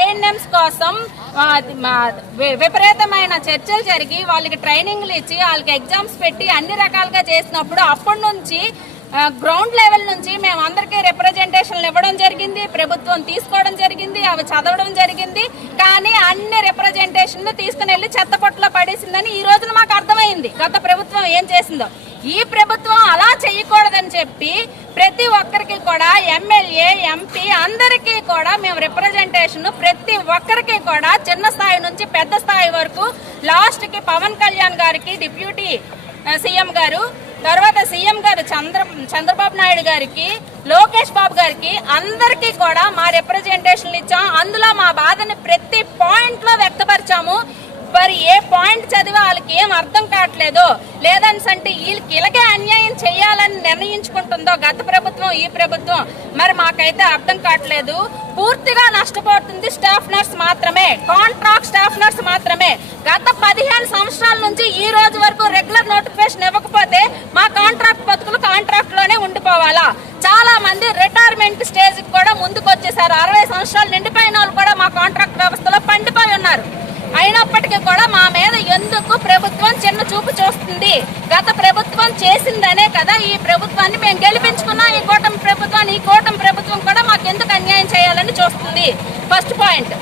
ANMs కోసం విపరీతమైన చర్చలు జరిగి వాళ్ళకి ట్రైనింగ్లు ఇచ్చి వాళ్ళకి ఎగ్జామ్స్ పెట్టి అన్ని రకాలుగా చేసినప్పుడు అప్పటి నుంచి గ్రౌండ్ లెవెల్ నుంచి మేము అందరికీ రిప్రజెంటేషన్లు ఇవ్వడం జరిగింది, ప్రభుత్వం తీసుకోవడం జరిగింది, అవి చదవడం జరిగింది. కానీ అన్ని రిప్రజెంటేషన్లు తీసుకుని వెళ్లి చెత్తపొట్టులో పడేసిందని ఈ రోజున మాకు అర్థమైంది గత ప్రభుత్వం ఏం చేసిందో. ఈ ప్రభుత్వం అలా చేయకూడదని చెప్పి ప్రతి ఒక్కరికి కూడా ఎమ్మెల్యే ఎంపీ అందరికీ కూడా మేము రిప్రజెంటేషన్ ప్రతి ఒక్కరికి కూడా చిన్న స్థాయి నుంచి పెద్ద స్థాయి వరకు లాస్ట్ కి పవన్ కళ్యాణ్ గారికి డిప్యూటీ సీఎం గారు, తర్వాత సీఎం గారు చంద్రబాబు నాయుడు గారికి, లోకేష్ బాబు గారికి అందరికీ కూడా మా రిప్రజెంటేషన్లు ఇచ్చాం. అందులో మా బాధని ప్రతి పాయింట్ లో వ్యక్తపరిచాము. మరి ఏ పాయింట్ చదివి వాళ్ళకి ఏం అర్థం కావట్లేదో, లేదనిసంటే వీళ్ళకి ఇలాగే అన్యాయం చేయాలని నిర్ణయించుకుంటుందో గత ప్రభుత్వం ఈ ప్రభుత్వం, మరి మాకైతే అర్థం కావట్లేదు. పూర్తిగా నష్టపోతుంది స్టాఫ్ నర్స్ మాత్రమే, కాంట్రాక్ట్ స్టాఫ్ నర్స్ మాత్రమే. గత 15 సంవత్సరాల నుంచి ఈ రోజు వరకు రెగ్యులర్ నోటిఫికేషన్ ఇవ్వకపోతే మా కాంట్రాక్ట్ బతుకులు కాంట్రాక్ట్ లోనే ఉండిపోవాలా? చాలా మంది రిటైర్మెంట్ స్టేజ్ కూడా ముందుకు వచ్చేసారు. 60 సంవత్సరాలు నిండిపోయిన వాళ్ళు కూడా మా కాంట్రాక్ట్ వ్యవస్థలో పండిపోయి ఉన్నారు. అయినప్పటికీ కూడా మా మీద ఎందుకు ప్రభుత్వం చిన్న చూపు చూస్తుంది? గత ప్రభుత్వం చేసిందనే కదా ఈ ప్రభుత్వాన్ని మేము గెలిపించుకున్నాం. ఈ కూటమి ప్రభుత్వం కూడా మాకు ఎందుకు అన్యాయం చేయాలని చూస్తుంది? First point.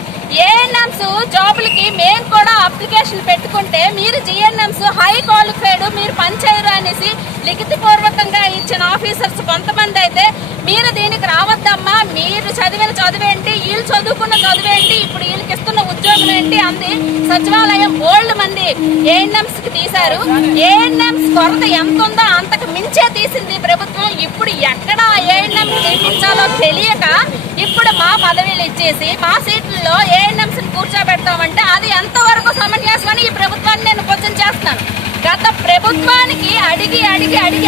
ఏఎన్ఎంస్ జాబులకి మేము కూడా అప్లికేషన్ పెట్టుకుంటే మీరు జిఎన్ఎంస్ హై క్వాలిఫైడ్, మీరు పనిచేయరు అనేసి లిఖితపూర్వకంగా ఇచ్చిన ఆఫీసర్స్ కొంతమంది అయితే మీరు దీనికి రావద్దమ్మా, మీరు చదివిన చదివేంటి, వీళ్ళు చదువుకున్న చదివేంటి, ఇప్పుడు వీళ్ళకి ఇస్తున్న ఉద్యోగం ఏంటి అంది సచివాలయం ఓల్డ్ మంది ఏఎన్ఎంస్ కి తీశారు. ఏఎన్ఎంస్ కొరత ఎంత ఉందో అంతకు మించే తీసింది ప్రభుత్వం. ఇప్పుడు ఎక్కడ ఏఎన్ఎంస్ తీపించాలో తెలియక ఇప్పుడు మా పదవీలు ఇచ్చేసి మా సీట్లలో ఏఎన్ఎంస్ కూర్చోబెడతామంటే అది ఎంతవరకు సమంజసమని ఈ ప్రభుత్వాన్ని నేను క్వశ్చన్ చేస్తున్నాను. గత ప్రభుత్వానికి అడిగి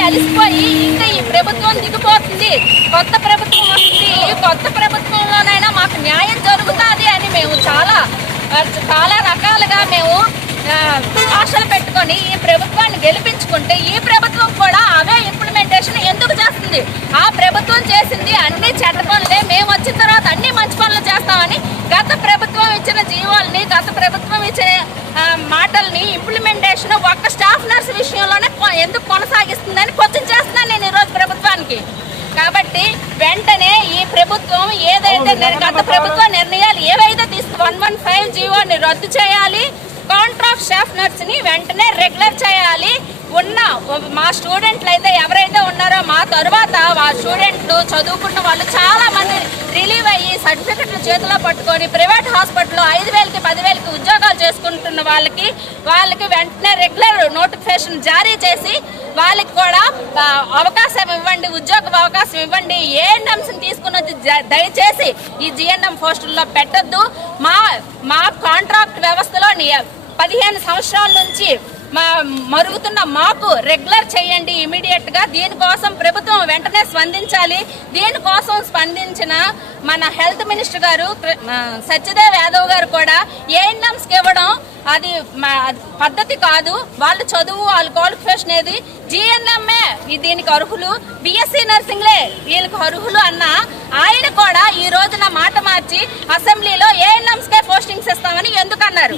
అలిసిపోయి ఇంకా ఈ ప్రభుత్వం దిగిపోతుంది, కొత్త ప్రభుత్వం వస్తుంది, కొత్త ప్రభుత్వంలోనైనా మాకు న్యాయం జరుగుతుంది అని మేము చాలా రకాలుగా మేము ఆశలు పెట్టుకొని ఈ ప్రభుత్వాన్ని గెలిపించుకుంటే ఈ ప్రభుత్వం కూడా అవే ఇంప్లిమెంటేషన్ ఎందుకు చేస్తుంది? ఆ ప్రభుత్వం చేసింది అన్ని చెడ్డ పనులే, మేము వచ్చిన తర్వాత అన్ని మంచి పనులు చేస్తామని గత ప్రభుత్వం ఇచ్చిన జీవోల్ని, గత ప్రభుత్వం ఇచ్చిన మాటల్ని ఇంప్లిమెంటేషన్ ఒక్క స్టాఫ్ నర్స్ విషయంలోనే ఎందుకు కొనసాగిస్తుందని క్వశ్చన్ చేస్తున్నాను నేను ఈరోజు ప్రభుత్వానికి. కాబట్టి వెంటనే ఈ ప్రభుత్వం ఏదైతే గత ప్రభుత్వ నిర్ణయాలు ఏవైతే 115 జీవోని రద్దు చేయాలి, కాంట్రాక్ట్ స్టాఫ్ నర్స్ ని వెంటనే రెగ్యులర్ చేయాలి. ఉన్న మా స్టూడెంట్లు అయితే ఎవరైతే ఉన్నారో మా తరువాత ఆ స్టూడెంట్లు చదువుకున్న వాళ్ళు చాలా మంది రిలీవ్ అయ్యి సర్టిఫికెట్లు చేతిలో పట్టుకొని ప్రైవేట్ హాస్పిటల్లో 5,000కి 10,000కి ఉద్యోగాలు చేసుకుంటున్న వాళ్ళకి వెంటనే రెగ్యులర్ నోటిఫికేషన్ జారీ చేసి వాళ్ళకి కూడా అవకాశం ఇవ్వండి, ఉద్యోగ అవకాశం ఇవ్వండి. ఏఎన్ఎంస్ తీసుకుని వచ్చి దయచేసి ఈ జిఎన్ఎం పోస్టుల్లో పెట్టద్దు. మా కాంట్రాక్ట్ వ్యవస్థలో 15 సంవత్సరాల నుంచి మరుగుతున్న మాకు రెగ్యులర్ చేయండి ఇమీడియట్ గా. దీనికోసం ప్రభుత్వం వెంటనే స్పందించాలి. దీనికోసం స్పందించిన మన హెల్త్ మినిస్టర్ గారు సత్యదేవ్ యాదవ్ గారు కూడా ఏఎన్ఎంస్ కి ఇవ్వడం అది పద్ధతి కాదు. వాళ్ళ చదువు, వాళ్ళ క్వాలిఫికేషన్ ఏది, జిఎన్ఎంఏ దీనికి అర్హులు, బిఎస్సీ నర్సింగ్లే వీళ్ళకి అర్హులు అన్న ఆయన కూడా ఈ రోజున మాట మార్చి అసెంబ్లీలో ఏఎన్ఎంస్ కే పోస్టింగ్స్ ఇస్తామని ఎందుకన్నారు?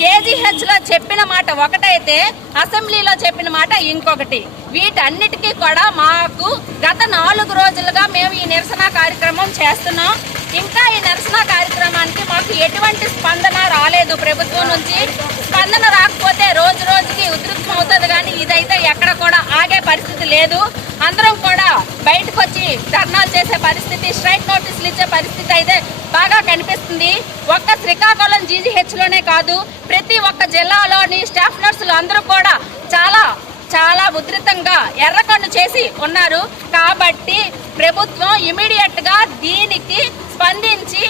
కేజీహెచ్ లో చెప్పిన మాట ఒకటైతే అసెంబ్లీలో చెప్పిన మాట ఇంకొకటి. వీటన్నిటికీ కూడా మాకు గత 4 రోజులుగా మేము ఈ నిరసన కార్యక్రమం చేస్తున్నాం. ఇంకా ఈ నిరసన కార్యక్రమానికి మాకు ఎటువంటి స్పందన రాలేదు ప్రభుత్వం నుంచి. స్పందన రాకపోతే రోజు రోజుకి ఉధృతం అవుతుంది, కానీ ఇదైతే ఎక్కడ కూడా ఆగే పరిస్థితి లేదు. అందరం కూడా బయటకు వచ్చి ధర్నాలు చేసే పరిస్థితి, స్ట్రైక్ నోటీసులు ఇచ్చే పరిస్థితి అయితే బాగా కనిపిస్తుంది. ఒక్క శ్రీకాకుళం జీజీహెచ్ లోనే కాదు, ప్రతి ఒక్క జిల్లాలోని స్టాఫ్ నర్సులు అందరూ కూడా చాలా ఉధృతంగా ఎర్రకన్ను చేసి ఉన్నారు. కాబట్టి ప్రభుత్వం ఇమీడియట్ గా దీనికి స్పందించి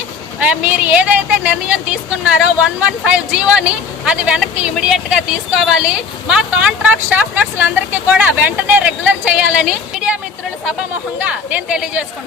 మీరు ఏదైతే నిర్ణయం తీసుకున్నారో 115 జీవోని అది వెనక్కి ఇమీడియట్ గా తీసుకోవాలి. మా కాంట్రాక్ట్ స్టాఫ్ నర్సులందరికీ కూడా వెంటనే రెగ్యులర్ చేయాలని మీడియా మిత్రుల సభాముఖంగా నేను తెలియజేసుకుంటున్నాను.